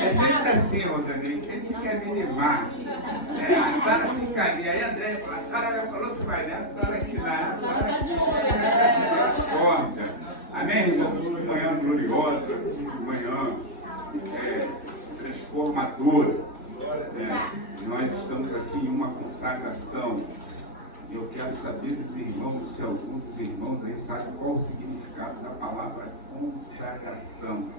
É sempre assim, Rosane, sempre quer me limar. A Sara fica ali, aí a Andréia fala, a Sara já falou que vai, né? A Sara que dá, a Sara que misericórdia. Amém, irmãos? Que manhã gloriosa, que manhã transformadora. Nós estamos aqui em uma consagração. E eu quero saber dos irmãos, se algum dos irmãos aí sabe qual o significado da palavra consagração.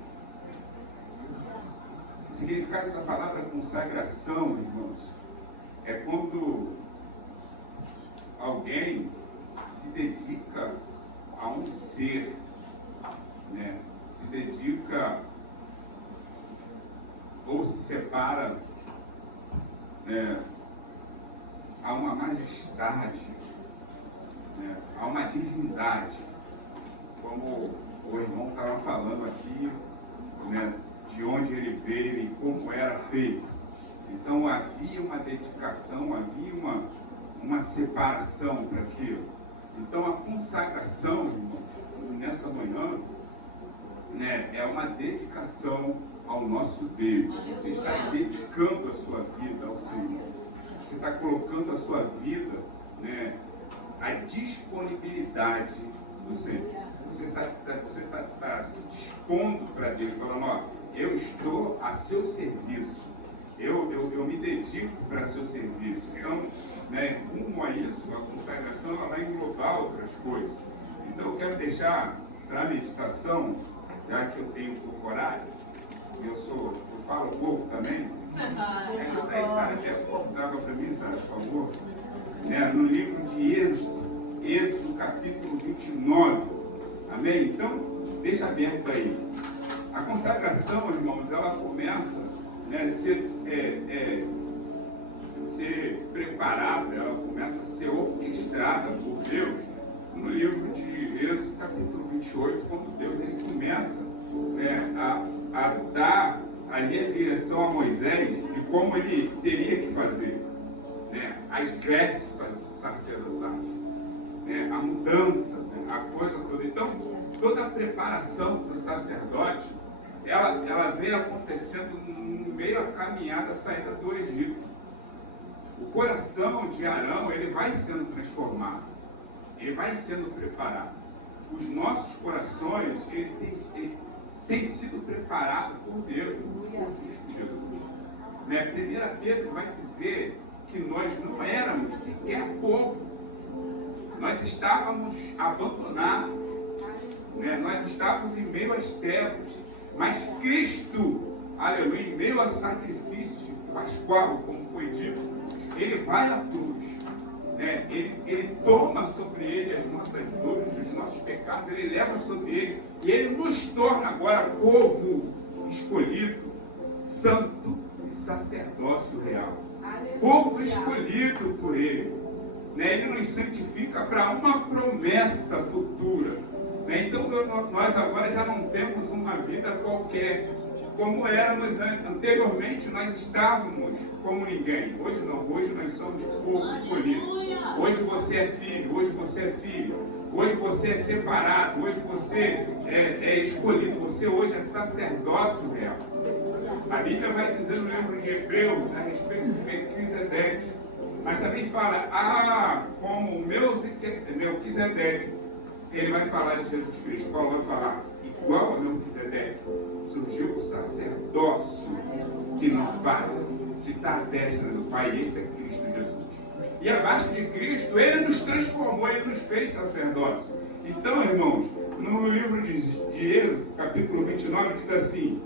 O significado da palavra consagração, irmãos, é quando alguém se dedica a um ser, né? Se dedica ou se separa, né, a uma majestade, né, a uma divindade, como o irmão estava falando aqui, né, de onde ele veio e como era feito. Então havia uma dedicação, havia uma separação para aquilo. Então a consagração, irmãos, nessa manhã, né, é uma dedicação ao nosso Deus. Você está dedicando a sua vida ao Senhor. Você está colocando a sua vida, né, à disponibilidade do Senhor. Você está se dispondo para Deus, falando, ó, eu estou a seu serviço. Eu me dedico para seu serviço. Então, né, rumo a isso, a consagração ela vai englobar outras coisas. Então eu quero deixar para a meditação, já que eu tenho pouco horário, eu falo pouco também. Aí, Sara, quer um pouco d'água para mim, Sara, por favor? Né, no livro de Êxodo capítulo 29. Amém? Então, deixa aberto aí. A consagração, irmãos, ela começa, né, ser preparada, ela começa a ser orquestrada por Deus no livro de Êxodo capítulo 28, quando Deus ele começa, né, a dar ali a direção a Moisés de como ele teria que fazer, né, as vestes sacerdotais, né, a mudança, né, a coisa toda. Então, toda a preparação para o sacerdote, ela vem acontecendo no meio da caminhada, a saída do Egito. O coração de Arão, ele vai sendo transformado, ele vai sendo preparado. Os nossos corações, ele tem sido preparado por Deus, por Cristo Jesus. Né? 1 Pedro vai dizer que nós não éramos sequer povo, nós estávamos abandonados, né? Nós estávamos em meio às trevas, mas Cristo, aleluia, em meio ao sacrifício pascual, como foi dito, ele vai à cruz, né? Ele toma sobre ele as nossas dores, os nossos pecados, ele leva sobre ele, e ele nos torna agora povo escolhido, santo e sacerdócio real. Povo escolhido por ele, né? Ele nos santifica para uma promessa futura, né? Então nós agora já não temos uma vida qualquer, como éramos anteriormente. Nós estávamos como ninguém. Hoje não, hoje nós somos povo escolhido. Hoje você é filho, hoje você é filha, hoje você é separado, hoje você é escolhido, você hoje é sacerdócio real. A Bíblia vai dizer no livro de Hebreus a respeito de Melquisedeque, mas também fala, como Melquisedeque, ele vai falar de Jesus Cristo. Paulo vai falar, igual a Melquisedeque, surgiu o sacerdócio que não falha, que está à destra do Pai. Esse é Cristo Jesus. E abaixo de Cristo, ele nos transformou, ele nos fez sacerdócio. Então, irmãos, no livro de Êxodo, capítulo 29, diz assim: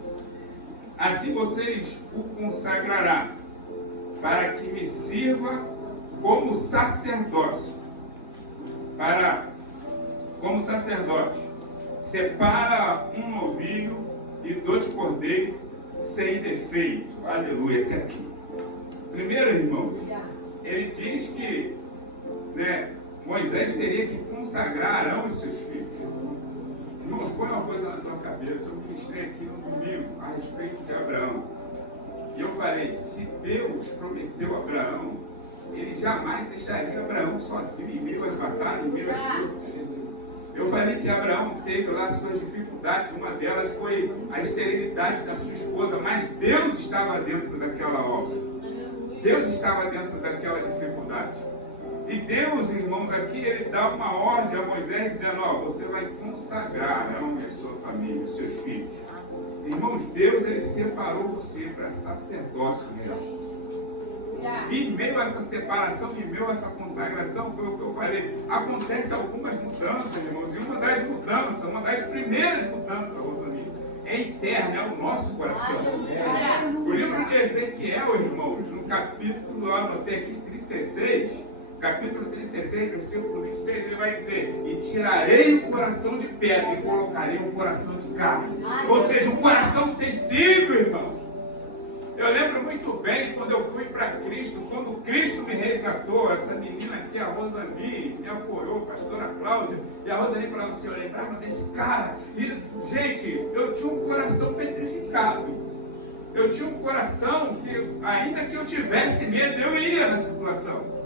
assim vocês o consagrarão, para que me sirva como sacerdócio. Como sacerdote, separa um novilho e 2 cordeiros sem defeito. Aleluia, até aqui. Primeiro, irmãos, ele diz que, né, Moisés teria que consagrar Arão e seus filhos. Irmãos, põe uma coisa na tua cabeça. Eu ministrei aqui no domingo a respeito de Abraão. E eu falei, se Deus prometeu a Abraão, ele jamais deixaria Abraão sozinho, em meio às batalhas, em meio às lutas. Eu falei que Abraão teve lá suas dificuldades, uma delas foi a esterilidade da sua esposa, mas Deus estava dentro daquela obra. Deus estava dentro daquela dificuldade. E Deus, irmãos, aqui ele dá uma ordem a Moisés dizendo, ó, você vai consagrar Arão e a sua família, os seus filhos. Irmãos, Deus ele separou você para sacerdócio real. E em meio a essa separação, em meio a essa consagração, foi o que eu falei, acontece algumas mudanças, irmãos, e uma das mudanças, uma das primeiras mudanças, Rosani, é interna, é o nosso coração. O livro de Ezequiel, irmãos, no capítulo, eu anotei aqui, 36, capítulo 36, versículo 26, ele vai dizer, e tirarei o coração de pedra e colocarei um coração de carne. Ou seja, um coração sensível, irmãos. Eu lembro muito bem quando eu fui para Cristo, quando Cristo me resgatou, essa menina aqui, a Rosani, me apoiou, a pastora Cláudia, e a Rosani falava assim, eu lembrava desse cara. E, gente, eu tinha um coração petrificado. Eu tinha um coração que, ainda que eu tivesse medo, eu ia na situação.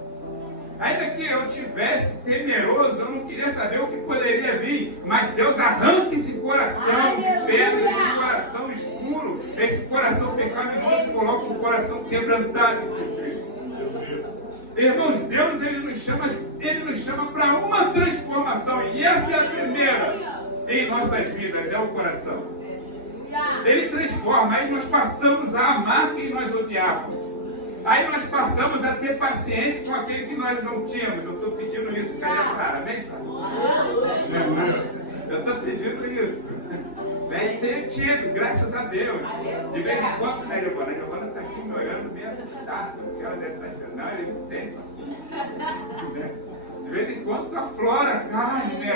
Ainda que eu tivesse temeroso, eu não queria saber o que poderia vir. Mas Deus arranca esse coração de pedra, esse coração escuro, esse coração pecaminoso e coloca um coração quebrantado e contrito. Irmãos, Deus ele nos chama para uma transformação. E essa é a primeira em nossas vidas, é o coração. Ele transforma, aí nós passamos a amar quem nós odiávamos. Aí nós passamos a ter paciência com aquele que nós não tínhamos. Eu estou pedindo isso. Cadê a Sara? Vem, Sara. Eu estou pedindo isso. E tenho tido, graças a Deus. De vez em quando, né, Giovana? A Giovana está aqui me olhando meio assustada. Porque ela deve estar dizendo, não, ele não tem paciência. De vez em quando aflora a carne, né?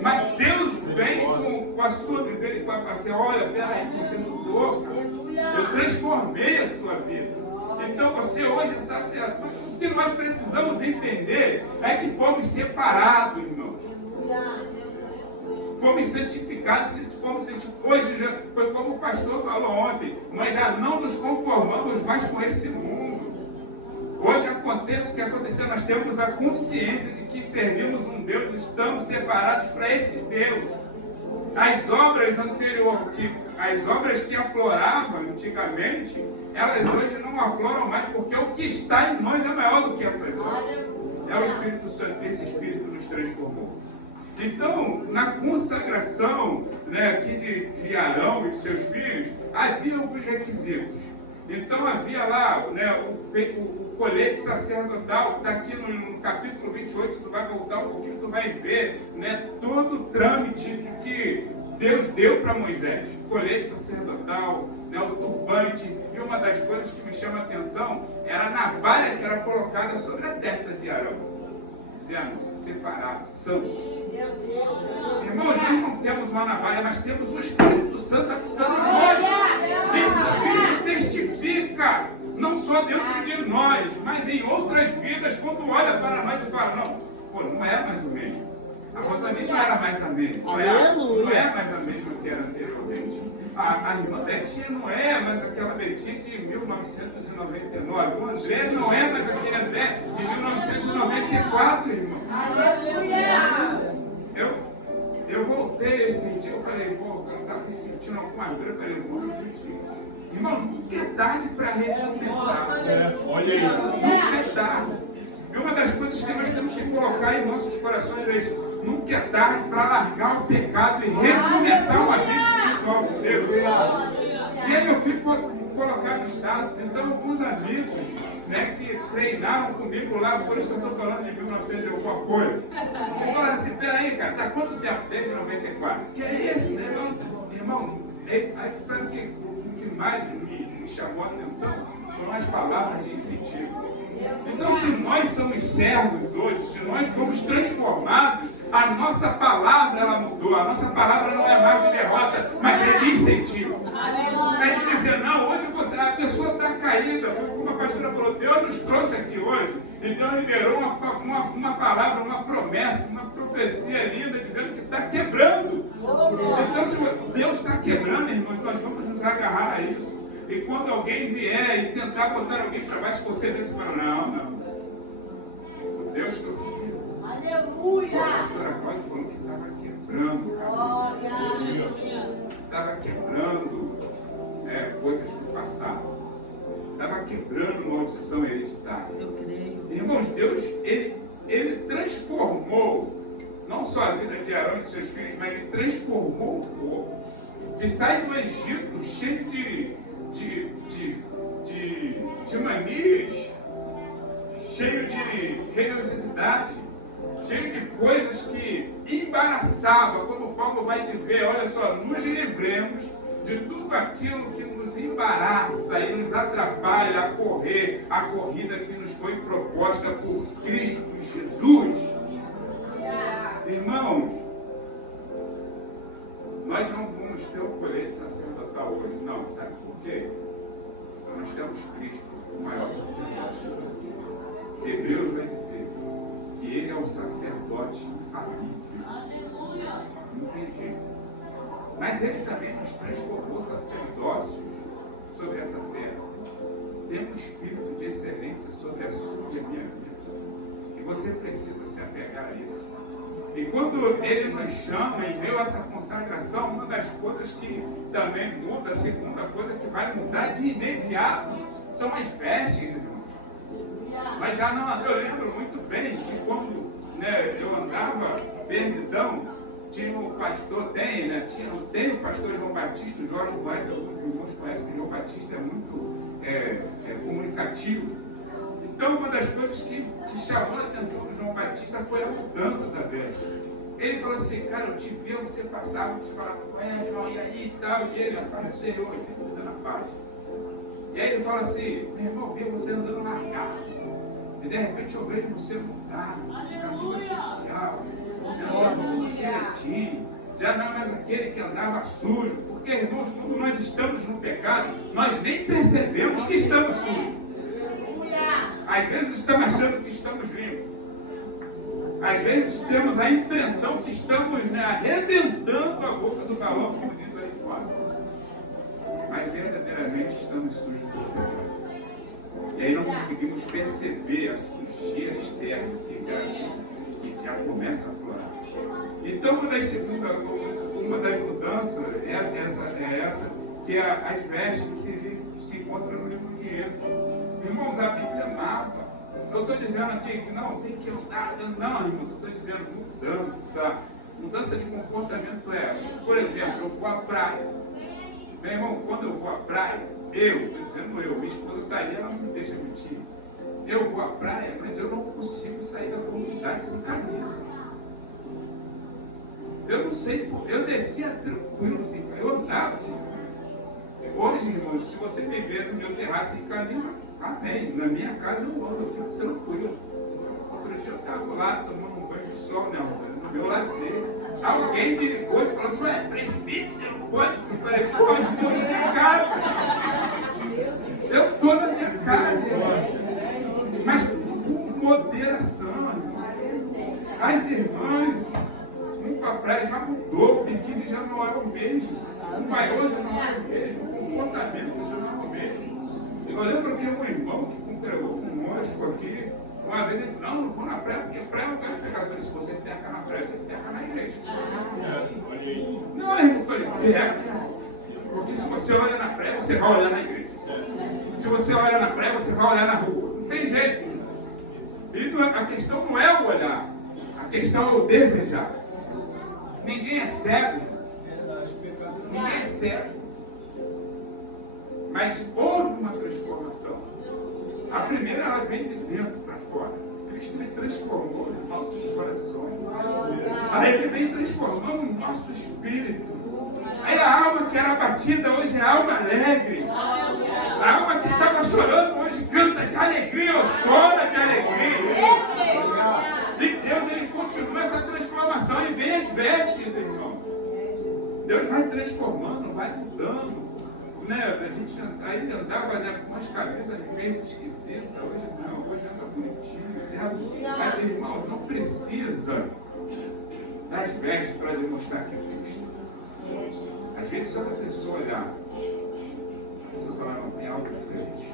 Mas Deus vem com a sua misericórdia para dizer, olha, peraí, você mudou, cara. Eu transformei a sua vida. Então você hoje é sacerdote. O que nós precisamos entender é que fomos separados, irmãos. Fomos santificados. Hoje já foi como o pastor falou ontem. Nós já não nos conformamos mais com esse mundo. Hoje acontece o que aconteceu. Nós temos a consciência de que servimos um Deus. Estamos separados para esse Deus. As obras anteriores, as obras que afloravam antigamente, elas hoje não afloram mais, porque o que está em nós é maior do que essas obras. É o Espírito Santo, esse Espírito nos transformou. Então, na consagração, né, aqui de Arão e seus filhos, havia alguns requisitos. Então havia lá, né, o colete sacerdotal, está aqui no capítulo 28, tu vai voltar um pouquinho, tu vai ver, né, todo o trâmite que Deus deu para Moisés. O colete sacerdotal, né, o turbante, e uma das coisas que me chama a atenção era a navalha que era colocada sobre a testa de Arão, dizendo, separado, santo. Irmãos, nós não temos uma navalha, mas temos o Espírito Santo habitando em nós. Esse Espírito testifica, não só dentro de nós, mas em outras vidas, quando olha para nós e fala, não, pô, não é mais o mesmo. A Rosani não era mais a mesma, não é mais a mesma que era anteriormente. A irmã Betinha não é mais aquela Betinha de 1999. O André não é mais aquele André de 1994, irmão. Aleluia! Eu voltei esse dia, eu falei, eu estava sentindo alguma dor, eu falei, vou no jiu-jitsu. Irmão, nunca é tarde para recomeçar. Olha aí. Nunca é tarde. E uma das coisas que nós temos que colocar em nossos corações é isso. Nunca é tarde para largar o pecado e recomeçar uma vida espiritual com Deus. E aí eu fico colocar nos dados. Então, alguns amigos, né, que treinaram comigo lá, por isso que eu estou falando de 1900 e alguma coisa, e falaram assim, peraí, cara, tá quanto tempo? Desde 94. Que é isso, né? Irmão, aí sabe o que mais me chamou a atenção? Foram as palavras de incentivo. Então, se nós somos servos hoje, se nós fomos transformados, a nossa palavra ela mudou. A nossa palavra não é mais de derrota, mas é de incentivo. É de dizer, não, hoje a pessoa está caída. Foi como a pastora falou, Deus nos trouxe aqui hoje. Então liberou uma palavra, uma promessa, uma profecia linda, dizendo que está quebrando. Então, se Deus está quebrando, irmãos, nós vamos nos agarrar a isso. E quando alguém vier e tentar botar alguém para baixo, você desse para não. O Deus que eu sirvo. Aleluia! A pastora Cláudia falou que estava quebrando. quebrando coisas do passado. Estava quebrando maldição hereditária. Irmãos, Deus, ele transformou não só a vida de Arão e de seus filhos, mas ele transformou o povo que sai do Egito cheio de manias, cheio de religiosidade, cheio de coisas que embaraçava, como Paulo vai dizer, olha só, nos livremos de tudo aquilo que nos embaraça e nos atrapalha a correr a corrida que nos foi proposta por Cristo Jesus. Irmãos, nós não vamos ter o colete sacerdotal hoje, não, sabe por quê? Porque nós temos Cristo, o maior sacerdote de todos. Hebreus vai dizer que ele é o sacerdote infalível. Não tem jeito. Mas ele também nos transformou sacerdócios sobre essa terra. Tem um espírito de excelência sobre a sua e a minha vida. E você precisa se apegar a isso. E quando ele nos chama em meio a essa consagração, uma das coisas que também muda, a segunda coisa que vai mudar de imediato, são as vestes, irmão. Mas já não, eu lembro muito bem que quando eu andava perdidão, tinha o pastor, tem o pastor João Batista, o Jorge conhece, alguns irmãos conhecem que João Batista é muito comunicativo. Então, uma das coisas que chamou a atenção do João Batista foi a mudança da veste. Ele falou assim, cara, eu te via, você passava, você falava, João, e aí e tal, e ele, a paz do Senhor, ele sempre dando a paz. E aí ele fala assim, meu irmão, eu via você andando largado, e de repente eu vejo você mudar, camisa social, andava tudo direitinho, já não é mais aquele que andava sujo, porque, irmãos, quando nós estamos no pecado, nós nem percebemos que estamos sujos. Às vezes estamos achando que estamos limpos. Às vezes temos a impressão que estamos arrebentando a boca do balão, como diz aí fora. Mas verdadeiramente estamos sujos pelo pecado. E aí não conseguimos perceber a sujeira externa que já começa a aflorar. Então uma das mudanças é essa, que é as vestes que se encontram no livro de Êxodo. Irmãos, a Bíblia mapa. Eu estou dizendo aqui que não, tem que andar. Não, irmãos, eu estou dizendo mudança. Mudança de comportamento por exemplo, eu vou à praia. Meu irmão, quando eu vou à praia, estou dizendo minha esposa está ali, ela não me deixa mentir. Eu vou à praia, mas eu não consigo sair da comunidade sem camisa. Eu não sei, eu descia tranquilo sem camisa, eu andava sem camisa. Hoje, irmãos, se você me ver no meu terraço sem camisa, amém. Na minha casa eu ando, eu fico tranquilo. Outro dia eu estava lá tomando um banho de sol, no meu lazer. Alguém me ligou e falou assim, presbítero, pode? Eu falei, pode, estou na minha casa. Eu estou na minha casa, irmão. Mas tudo com moderação, irmão. As irmãs, para a praia já mudou, o biquíni já não é o mesmo, o maior já não é o mesmo, o comportamento já não é o mesmo. Eu lembro que um irmão que congregou conosco aqui, uma vez ele falou, não vou na praia, porque praia eu quero pegar. Eu falei, se você peca na praia, você peca na igreja. Não, irmão, eu falei, peca, irmão. Porque se você olha na praia, você vai olhar na igreja. Se você olha na praia, você vai olhar na rua. Não tem jeito. E a questão não é o olhar, a questão é o desejar. Ninguém é cego. Ninguém é cego. Mas houve uma transformação. A primeira, ela vem de dentro para fora. Cristo transformou os nossos corações. Aí ele vem transformando o nosso espírito. Aí a alma que era abatida hoje é alma alegre. A alma que estava chorando hoje canta de alegria ou chora de alegria. E Deus, ele continua essa transformação e vem as vestes, irmão. Deus vai transformando, vai mudando. A gente aí andava com umas camisas meio esquisitas, hoje não, hoje anda bonitinho, certo? Mas, irmãos, não precisa das vestes para demonstrar que é Cristo. Às vezes só a pessoa olhar, a pessoa fala, não, tem algo diferente.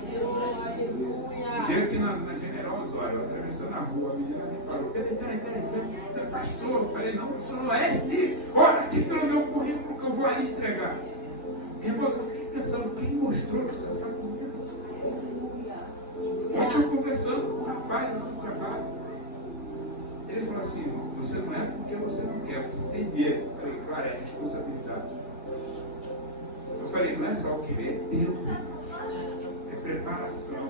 Um dia aqui na General Osório, atravessando a rua, a menina me parou, peraí, pastor, eu falei, não, isso não é esse, olha aqui pelo meu currículo que eu vou ali entregar. Irmão, eu fiquei pensando, quem mostrou que você sabe comigo? Ontem eu conversando com um rapaz no trabalho. Ele falou assim, irmão, você não é porque você não quer, você tem medo. Eu falei, claro, é responsabilidade. Eu falei, não é só o querer, é tempo, é preparação.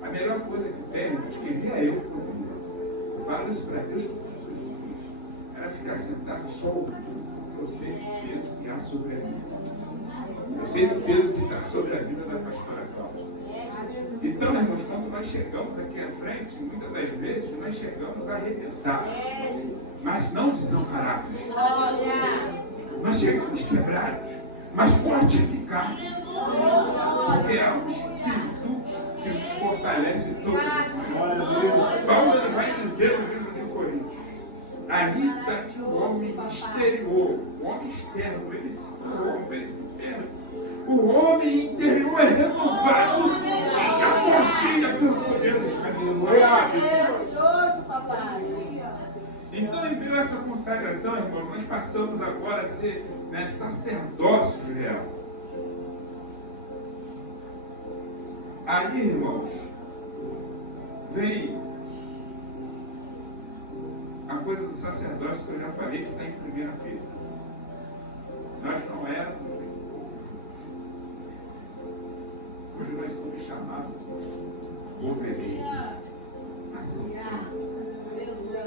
A melhor coisa que tem, irmãos, queria eu comigo. Eu falo isso para Deus com todos os dias. Era ficar sentado só ouvindo. Eu sei o peso que há sobre a mim. Eu sei o peso que está sobre a vida da pastora Cláudia. Então, irmãos, quando nós chegamos aqui à frente, muitas das vezes nós chegamos arrebentados, mas não desamparados. Nós chegamos quebrados, mas fortificados. Porque há um Espírito que nos fortalece todas as manhãs. Paulo ele vai dizer no livro de Coríntios, ainda que o homem exterior, o homem externo, ele se corrompe, ele se perde. O homem interior é renovado dia após dia pelo poder do Espírito Santo. Então, em meio a essa consagração, irmãos, nós passamos agora a ser sacerdócios real. Aí, irmãos, vem a coisa do sacerdócio que eu já falei, que está em 1 Pedro. Nós não éramos. Hoje nós somos chamados ovelhas, nação santa,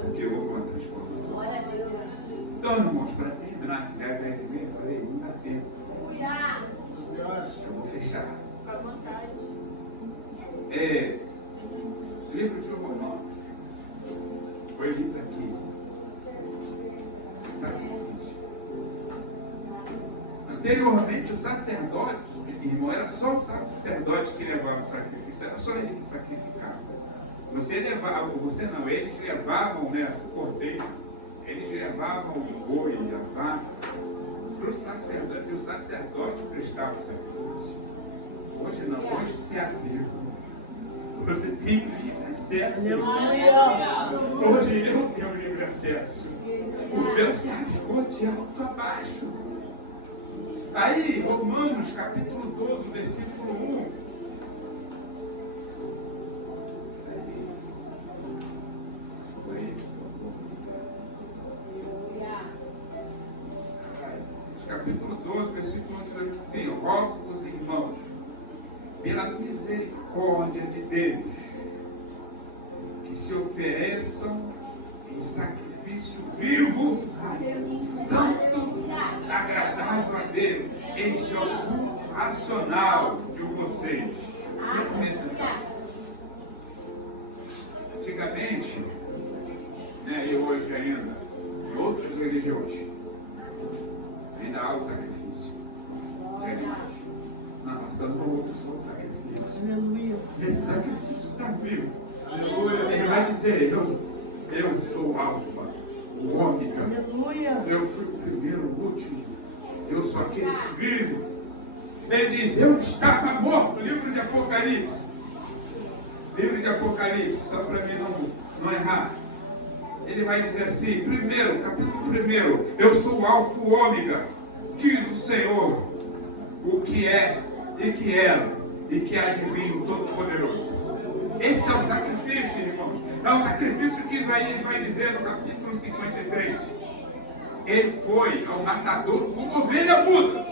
porque houve uma transformação. Então, irmãos, para terminar, que já é 10h30, eu falei, não dá tempo. Eu vou fechar. Livro de Romano, foi lido aqui. Sacrifício. Anteriormente, o sacerdote, irmão, era só o sacerdote que levava o sacrifício, era só ele que sacrificava. Eles levavam o cordeiro, eles levavam o boi, a vaca, para o sacerdote, e o sacerdote prestava o sacrifício. Hoje não, hoje se abriu. Você tem livre acesso. Hoje eu tenho livre acesso. O véu se rasgou de alto a baixo. Aí, Romanos, capítulo 12, versículo 1. Capítulo 12, versículo 1 diz assim: rogo-vos, irmãos, pela misericórdia de Deus, que se ofereçam em sacrifício vivo, santo, agradável a Deus. Este é o culto racional de vocês. Prestem atenção. Antigamente, e hoje ainda, em outras religiões, ainda há o sacrifício de animais. Não, passando por outro só o sacrifício. Aleluia. Esse sacrifício está vivo. Aleluia. Ele vai dizer, eu sou o Alfa, o Ômega. Aleluia. Eu fui o primeiro, o último. Eu sou aquele que vive. Ele diz, eu estava morto. Livro de Apocalipse. Livro de Apocalipse, só para mim não errar. Ele vai dizer assim, capítulo 1, eu sou o Alfa e o Ômega, diz o Senhor, o que é e que era e que há de vir o Todo-Poderoso. Esse é o sacrifício, irmãos. É o sacrifício que Isaías vai dizer no capítulo 53. Ele foi ao matador como ovelha muda,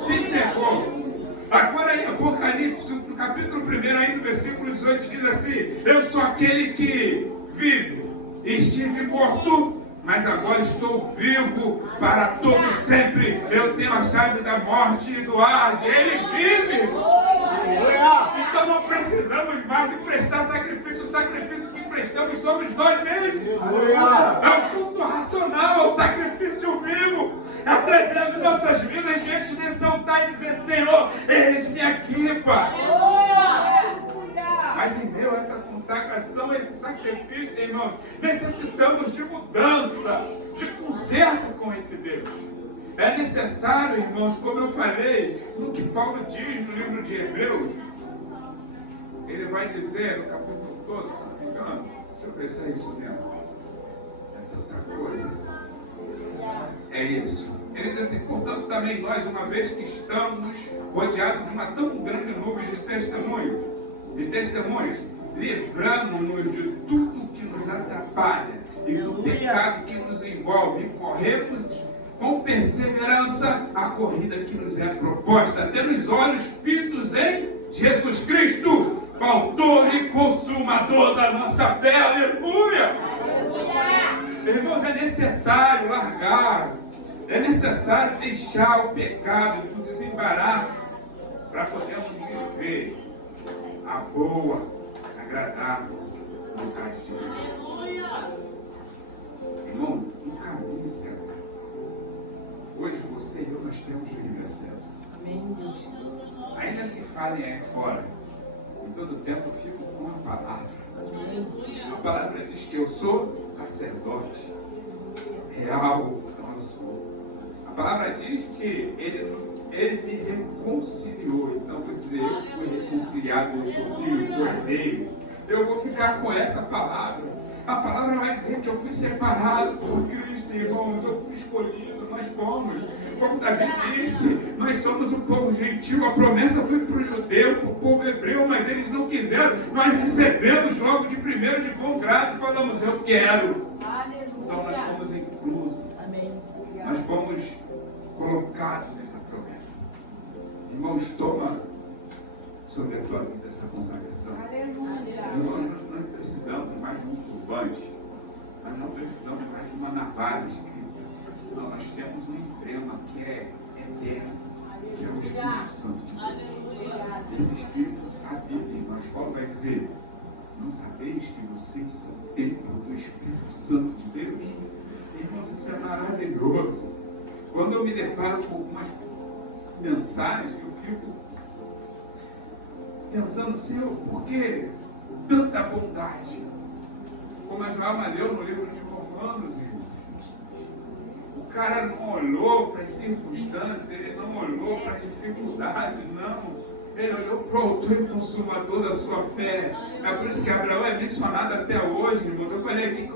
se entregou. Agora em Apocalipse, no capítulo 1, aí no versículo 18, diz assim, eu sou aquele que vive. Estive morto, mas agora estou vivo para todo sempre. Eu tenho a chave da morte e do Hades. Ele vive. Então não precisamos mais de prestar sacrifício. O sacrifício que prestamos somos nós mesmos. É o culto racional, é o sacrifício vivo. É trazer as nossas vidas diante desse altar e dizer, Senhor, eis-me aqui, Pai. Mas em meio a essa consagração, esse sacrifício, irmãos, necessitamos de mudança, de conserto com esse Deus. É necessário, irmãos, como eu falei, no que Paulo diz no livro de Hebreus, ele vai dizer no capítulo 12, se não me engano, deixa eu ver se é isso mesmo. É tanta coisa. É isso. Ele diz assim, portanto, também nós, uma vez que estamos rodeados de uma tão grande nuvem de testemunhos, livramos-nos de tudo que nos atrapalha e do pecado que nos envolve, e corremos com perseverança a corrida que nos é proposta, tendo os olhos fitos em Jesus Cristo, autor e consumador da nossa fé. Aleluia! Irmãos, é necessário largar, é necessário deixar o pecado, o desembaraço, para podermos viver a boa, agradável vontade de Deus. Irmão, um caminho certo. Hoje você e eu, nós temos livre acesso. Amém, Deus. Ainda que falem aí fora, em todo tempo eu fico com a palavra. A palavra diz que eu sou sacerdote real, então eu sou. A palavra diz que ele me reconciliou, então vou dizer, eu fui reconciliado, eu sou filho, cordeiro. Eu vou ficar com essa palavra. A palavra vai dizer que eu fui separado por Cristo, irmãos, eu fui escolhido, nós fomos. Como Davi disse, nós somos o povo gentil, a promessa foi para o judeu, para o povo hebreu, mas eles não quiseram. Nós recebemos logo de primeiro de bom grado e falamos, eu quero. Então nós fomos inclusos. Nós fomos colocados nessa promessa. Irmãos, toma sobre a tua vida essa consagração. Irmãos, nós não precisamos mais de um turbante, nós não precisamos mais de uma navalha escrita. Não, nós temos um emblema que é eterno, que é o Espírito Santo de Deus. Esse Espírito habita em nós. Paulo vai dizer, não sabeis que vocês são templo do Espírito Santo de Deus? Irmãos, isso é maravilhoso. Quando eu me deparo com algumas mensagens, eu fico pensando, Senhor, por que tanta bondade? Como a Joelma leu no livro de Romanos, irmãos. O cara não olhou para as circunstâncias, ele não olhou para as dificuldades, não. Ele olhou para o autor e consumador da sua fé. É por isso que Abraão é mencionado até hoje, irmãos. Eu falei aqui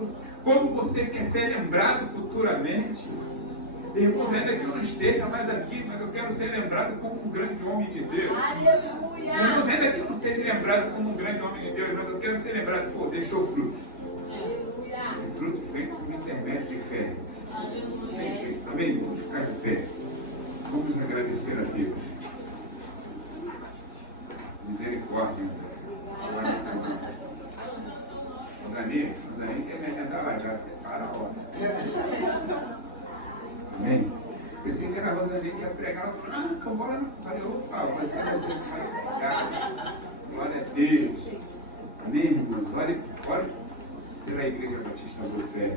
como você quer ser lembrado futuramente. Irmãos, ainda que eu não esteja mais aqui, mas eu quero ser lembrado como um grande homem de Deus. Aleluia. Irmãos, ainda que eu não seja lembrado como um grande homem de Deus, mas eu quero ser lembrado, pô, deixou frutos. Aleluia. E frutos vêm por intermédio de fé. Aleluia. Tem jeito, amém? Vamos ficar de pé. Vamos agradecer a Deus. Misericórdia. Rosani quer me agendar lá, já separa a hora. Amém? Pensei que era a Rosani que ia pregar, ela falou, que eu vou lá. Falei, opa, vai ser você que vai pregar. Glória a Deus. Amém, irmãos? Ore pela Igreja Batista do Fé.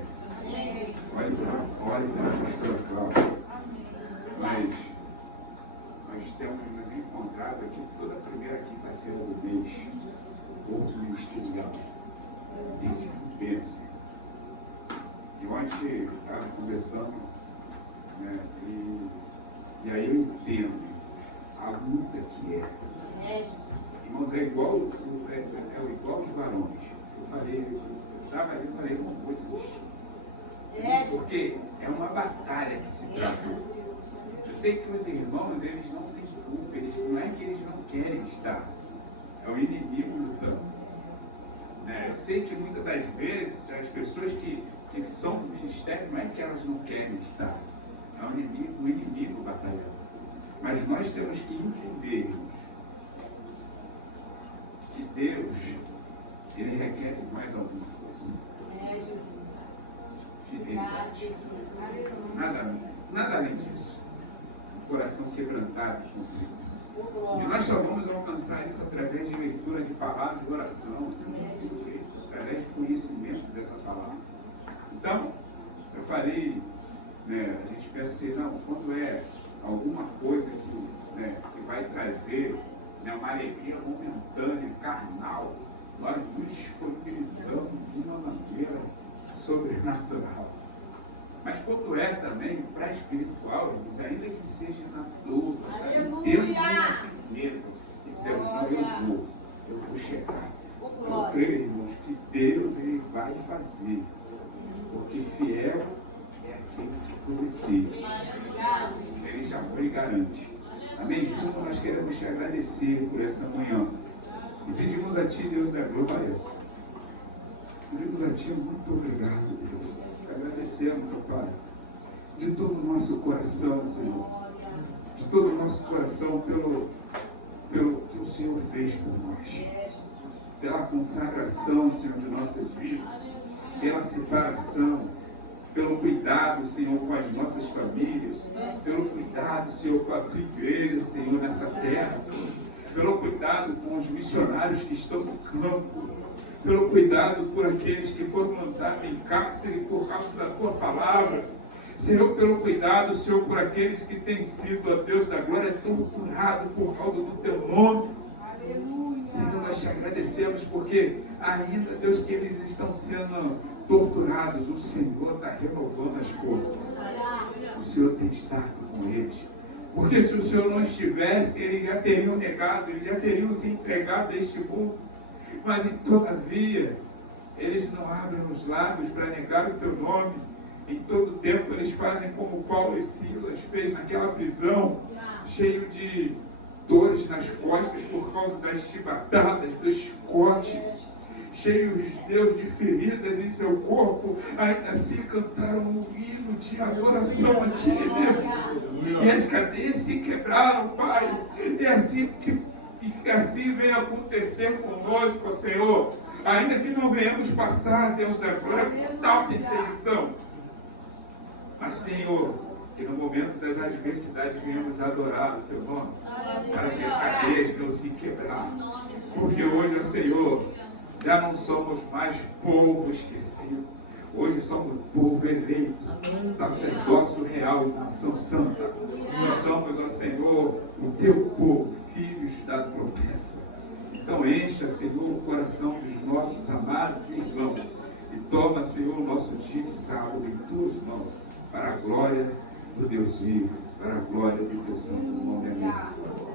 Ore pela pastora Cláudia. Nós temos nos encontrado aqui toda primeira quinta-feira do mês, culto ministerial. Tem sido bênção. E ontem eu estava conversando, né, e aí eu entendo, irmãos, a luta que é. Irmãos, é igual os varões. Eu estava ali e falei, não vou desistir. Irmãos, porque é uma batalha que se travou. Eu sei que os irmãos, eles não têm culpa, não é que eles não querem estar, é o inimigo lutando. Né? Eu sei que muitas das vezes as pessoas que são do ministério, não é que elas não querem estar, é o inimigo batalhando. Mas nós temos que entender, irmãos, que Deus, Ele requer de nós alguma coisa. Fidelidade. Nada além disso. Coração quebrantado e contrito. E nós só vamos alcançar isso através de leitura de palavra e oração, através de conhecimento dessa palavra. Então, eu falei, né, a gente pensa assim, não, quando é alguma coisa que vai trazer, né, uma alegria momentânea, carnal, nós nos disponibilizamos de uma maneira sobrenatural. Mas quando é também pré-espiritual, irmãos, ainda que seja na dor, nós temos uma firmeza e dizemos, não, eu vou chegar. Eu creio, irmãos, que Deus Ele vai fazer, porque fiel é aquilo que prometeu. Se Ele chamou, Ele garante. Amém? Senhor, nós queremos te agradecer por essa manhã. E pedimos a Ti, Deus da glória. Pedimos a Ti, muito obrigado, Deus. Agradecemos, ó Pai, de todo o nosso coração, Senhor. De todo o nosso coração pelo que o Senhor fez por nós. Pela consagração, Senhor, de nossas vidas. Pela separação. Pelo cuidado, Senhor, com as nossas famílias. Pelo cuidado, Senhor, com a Tua igreja, Senhor, nessa terra. Pelo cuidado com os missionários que estão no campo. Pelo cuidado por aqueles que foram lançados em cárcere por causa da Tua palavra. Senhor, pelo cuidado, Senhor, por aqueles que têm sido, ó Deus da glória, torturados por causa do Teu nome. Senhor, nós te agradecemos porque ainda, Deus, que eles estão sendo torturados, o Senhor está renovando as forças. O Senhor tem estado com eles. Porque se o Senhor não estivesse, eles já teriam negado, eles já teriam se entregado a este mundo. Mas, todavia, eles não abrem os lábios para negar o Teu nome. Em todo tempo eles fazem como Paulo e Silas fez naquela prisão, cheio de dores nas costas por causa das chibatadas, do chicote, cheios, Deus, de feridas em seu corpo, ainda assim cantaram um hino de adoração a Ti, Deus. E as cadeias se quebraram, Pai. E assim vem acontecer conosco, Senhor. Ainda que não venhamos passar, Deus da glória, por tal perseguição. Mas, Senhor, que no momento das adversidades venhamos adorar o Teu nome, para que as cadeias não se quebrarem. Porque hoje, ó Senhor, já não somos mais povo esquecido. Hoje somos povo eleito, sacerdócio real, nação santa. Nós somos, ó Senhor, o Teu povo, filhos da promessa. Então encha, Senhor, o coração dos nossos amados irmãos. E toma, Senhor, o nosso dia de sábado em Tuas mãos, para a glória do Deus vivo, para a glória do Teu santo nome. Amém.